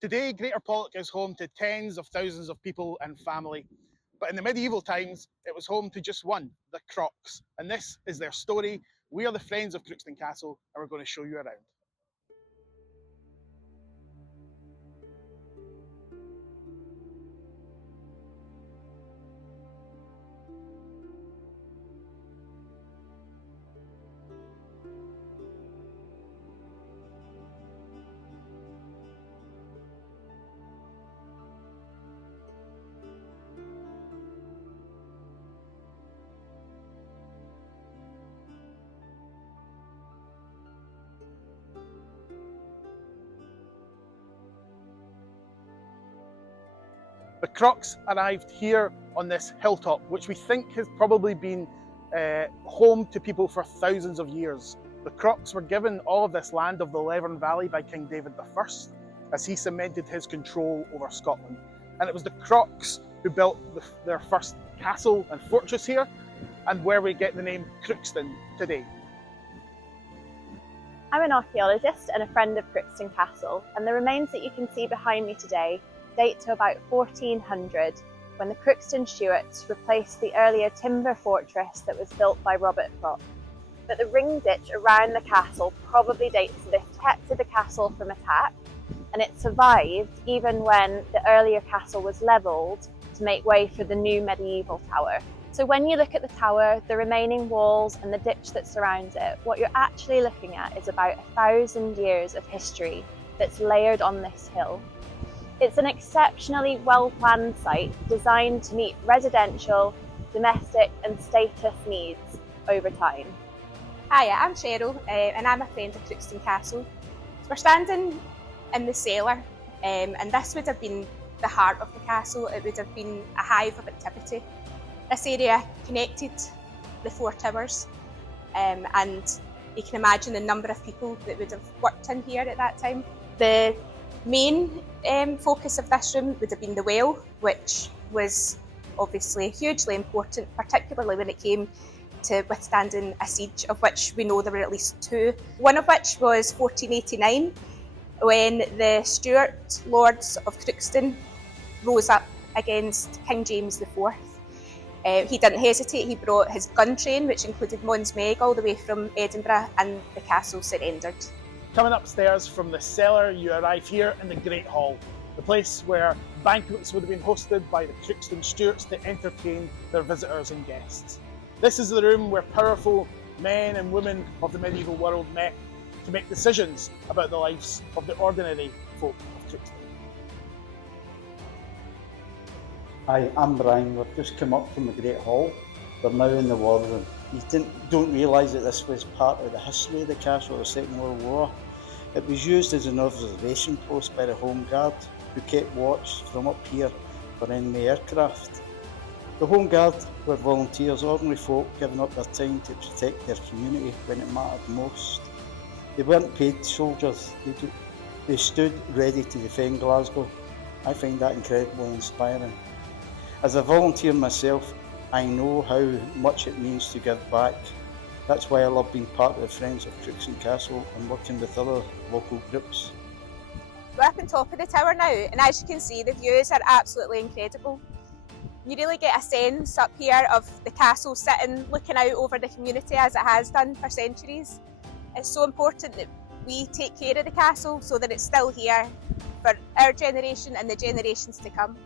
Today, Greater Pollock is home to tens of thousands of people and family. But in the medieval times, it was home to just one, the Crooks. And this is their story. We are the Friends of Crookston Castle, and we're going to show you around. The Crooks arrived here on this hilltop, which we think has probably been home to people for thousands of years. The Crooks were given all of this land of the Leven Valley by King David I as he cemented his control over Scotland. And it was the Crooks who built their first castle and fortress here, and where we get the name Crookston today. I'm an archaeologist and a friend of Crookston Castle, and the remains that you can see behind me today date to about 1400, when the Crookston Stewarts replaced the earlier timber fortress that was built by Robert Crook. But the ring ditch around the castle probably dates to this, protected the castle from attack, and it survived even when the earlier castle was levelled to make way for the new medieval tower. So when you look at the tower, the remaining walls and the ditch that surrounds it, what you're actually looking at is about 1,000 years of history that's layered on this hill. It's an exceptionally well-planned site designed to meet residential, domestic and status needs over time. Hiya, I'm Cheryl and I'm a friend of Crookston Castle. So we're standing in the cellar and this would have been the heart of the castle. It would have been a hive of activity. This area connected the four towers and you can imagine the number of people that would have worked in here at that time. The main focus of this room would have been the well, which was obviously hugely important, particularly when it came to withstanding a siege, of which we know there were at least two. One of which was 1489, when the Stewart Lords of Crookston rose up against King James IV. He didn't hesitate, he brought his gun train, which included Mons Meg all the way from Edinburgh, and the castle surrendered. Coming upstairs from the cellar, you arrive here in the Great Hall, the place where banquets would have been hosted by the Crookston Stewarts to entertain their visitors and guests. This is the room where powerful men and women of the medieval world met to make decisions about the lives of the ordinary folk of Crookston. Hi, I'm Brian. We've just come up from the Great Hall. We're now in the War Room. You don't realise that this was part of the history of the castle of the Second World War. It was used as an observation post by the Home Guard, who kept watch from up here for enemy aircraft. The Home Guard were volunteers, ordinary folk giving up their time to protect their community when it mattered most. They weren't paid soldiers, they stood ready to defend Glasgow. I find that incredibly inspiring. As a volunteer myself, I know how much it means to give back. That's why I love being part of the Friends of Crookston Castle and working with other local groups. We're up on top of the tower now, and as you can see, the views are absolutely incredible. You really get a sense up here of the castle sitting, looking out over the community as it has done for centuries. It's so important that we take care of the castle so that it's still here for our generation and the generations to come.